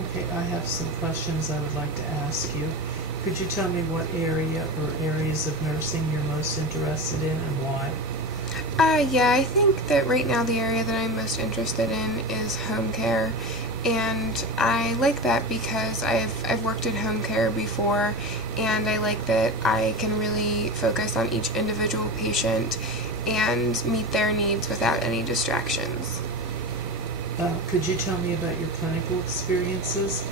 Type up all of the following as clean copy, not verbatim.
Okay, I have some questions I would like to ask you. Could you tell me what area or areas of nursing you're most interested in and why? Yeah, I think that right now the area that I'm most interested in is home care, and I like that because I've worked in home care before, and I like that I can really focus on each individual patient and meet their needs without any distractions. Could you tell me about your clinical experiences?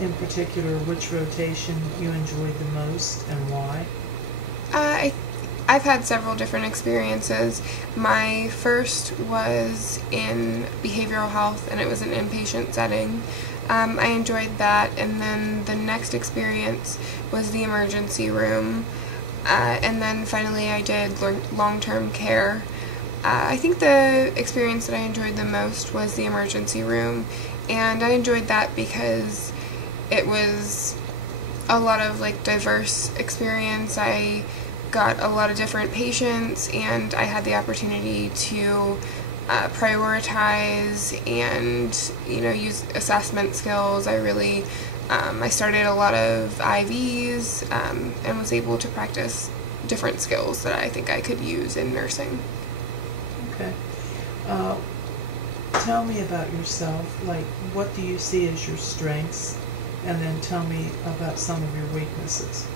In particular, which rotation you enjoyed the most and why? Uh, I, I've had several different experiences. My first was in behavioral health, and it was an inpatient setting. I enjoyed that, and then the next experience was the emergency room, and then finally I did long-term care. I think the experience that I enjoyed the most was the emergency room, and I enjoyed that because it was a lot of diverse experience. I got a lot of different patients, and I had the opportunity to prioritize and use assessment skills. I started a lot of IVs and was able to practice different skills that I think I could use in nursing. Okay. Uh, Tell me about yourself. What do you see as your strengths? And then tell me about some of your weaknesses.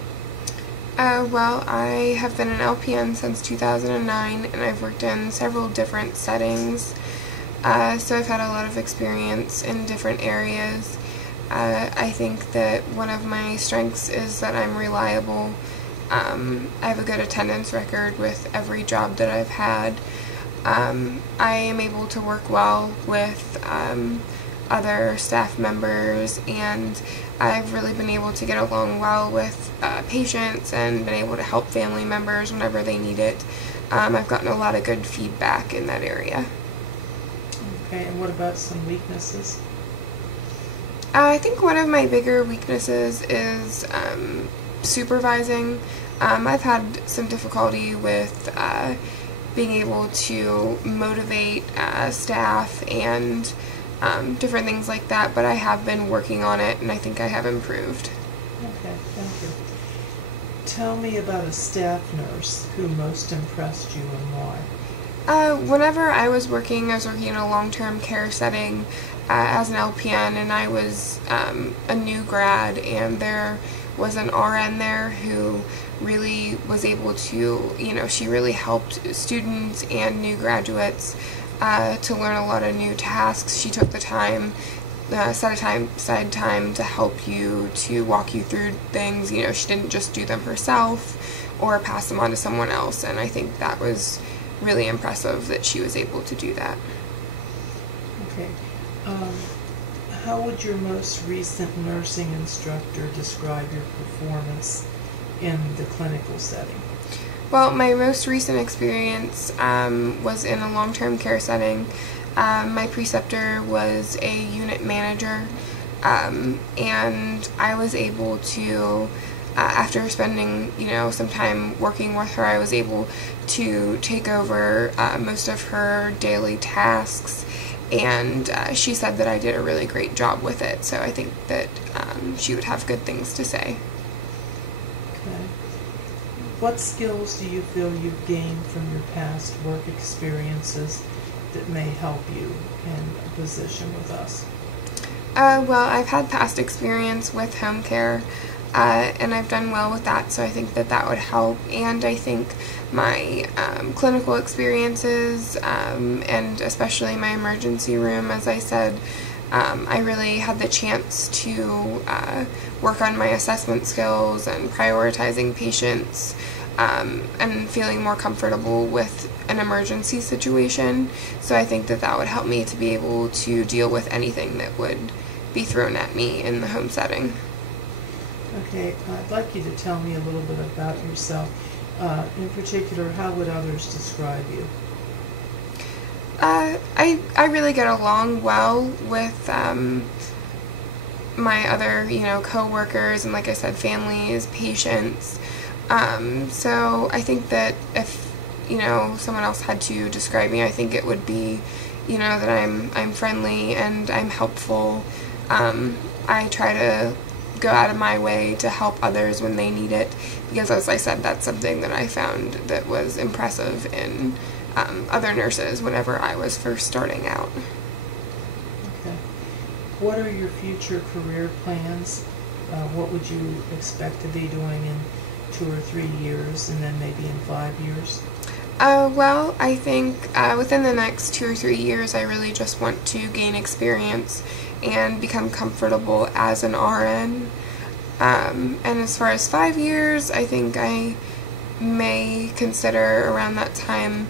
Well, I have been an LPN since 2009, and I've worked in several different settings. So I've had a lot of experience in different areas. I think that one of my strengths is that I'm reliable. I have a good attendance record with every job that I've had. I am able to work well with other staff members, and I've really been able to get along well with patients and been able to help family members whenever they need it. I've gotten a lot of good feedback in that area. Okay, and what about some weaknesses? I think one of my bigger weaknesses is supervising. I've had some difficulty with being able to motivate staff and different things like that, but I have been working on it, and I think I have improved. Okay, thank you. Tell me about a staff nurse who most impressed you and why. Whenever I was working in a long-term care setting as an LPN, and I was a new grad, and there was an RN there who really was able to, she really helped students and new graduates to learn a lot of new tasks. She took the time, set aside time to help you, to walk you through things. She didn't just do them herself or pass them on to someone else, and I think that was really impressive that she was able to do that. Okay. How would your most recent nursing instructor describe your performance in the clinical setting? Well, my most recent experience was in a long-term care setting. My preceptor was a unit manager, and I was able to, after spending some time working with her, I was able to take over most of her daily tasks, and she said that I did a really great job with it, so I think that she would have good things to say. Okay. What skills do you feel you've gained from your past work experiences that may help you in a position with us? Well, I've had past experience with home care, and I've done well with that, so I think that that would help. And I think my clinical experiences, and especially my emergency room, as I said, I really had the chance to work on my assessment skills and prioritizing patients, and feeling more comfortable with an emergency situation. So I think that that would help me to be able to deal with anything that would be thrown at me in the home setting. Okay, I'd like you to tell me a little bit about yourself. In particular, how would others describe you? I really get along well with my other, co-workers, and like I said, families, patients. So I think that if, someone else had to describe me, I think it would be, that I'm friendly and I'm helpful. I try to go out of my way to help others when they need it, because as I said, that's something that I found that was impressive in other nurses whenever I was first starting out. Okay. What are your future career plans? What would you expect to be doing in 2 or 3 years, and then maybe in 5 years? Well, I think within the next 2 or 3 years, I really just want to gain experience and become comfortable as an RN. And as far as 5 years, I think I may consider around that time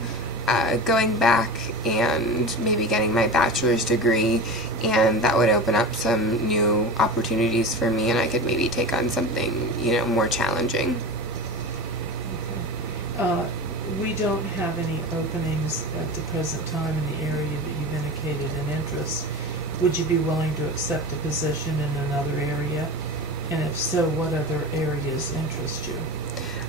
going back and maybe getting my bachelor's degree, and that would open up some new opportunities for me, and I could maybe take on something, more challenging. Okay. We don't have any openings at the present time in the area that you've indicated an interest. Would you be willing to accept a position in another area? And if so, what other areas interest you?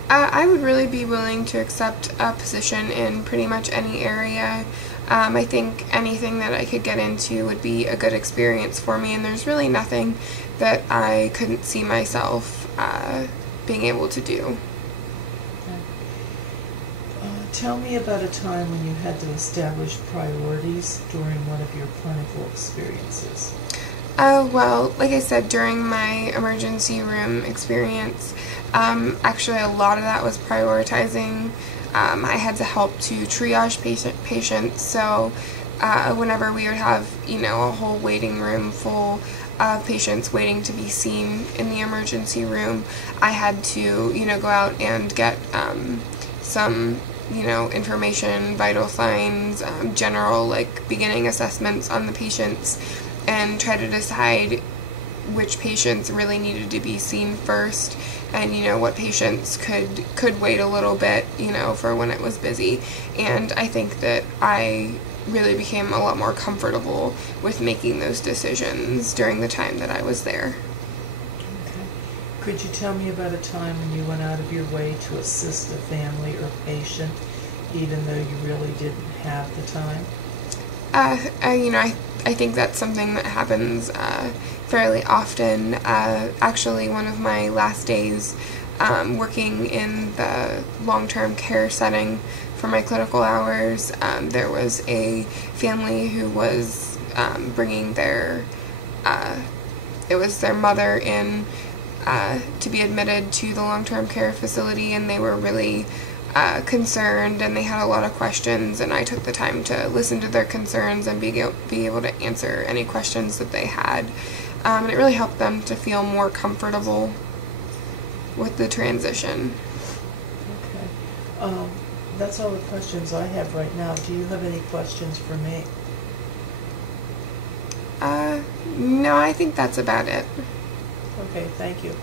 I would really be willing to accept a position in pretty much any area. I think anything that I could get into would be a good experience for me, and there's really nothing that I couldn't see myself being able to do. Tell me about a time when you had to establish priorities during one of your clinical experiences. Well, like I said, during my emergency room experience, actually a lot of that was prioritizing. I had to help to triage patients, so whenever we would have, a whole waiting room full of patients waiting to be seen in the emergency room, I had to, go out and get some information, vital signs, general beginning assessments on the patients, and try to decide which patients really needed to be seen first, and what patients could wait a little bit, for when it was busy. And I think that I really became a lot more comfortable with making those decisions during the time that I was there. Could you tell me about a time when you went out of your way to assist a family or patient, even though you really didn't have the time? I think that's something that happens fairly often. Actually, one of my last days working in the long-term care setting for my clinical hours, there was a family who was bringing their mother in to be admitted to the long-term care facility, and they were really concerned, and they had a lot of questions, and I took the time to listen to their concerns and be able to answer any questions that they had, and it really helped them to feel more comfortable with the transition. Okay. That's all the questions I have right now. Do you have any questions for me? No, I think that's about it. Okay, thank you.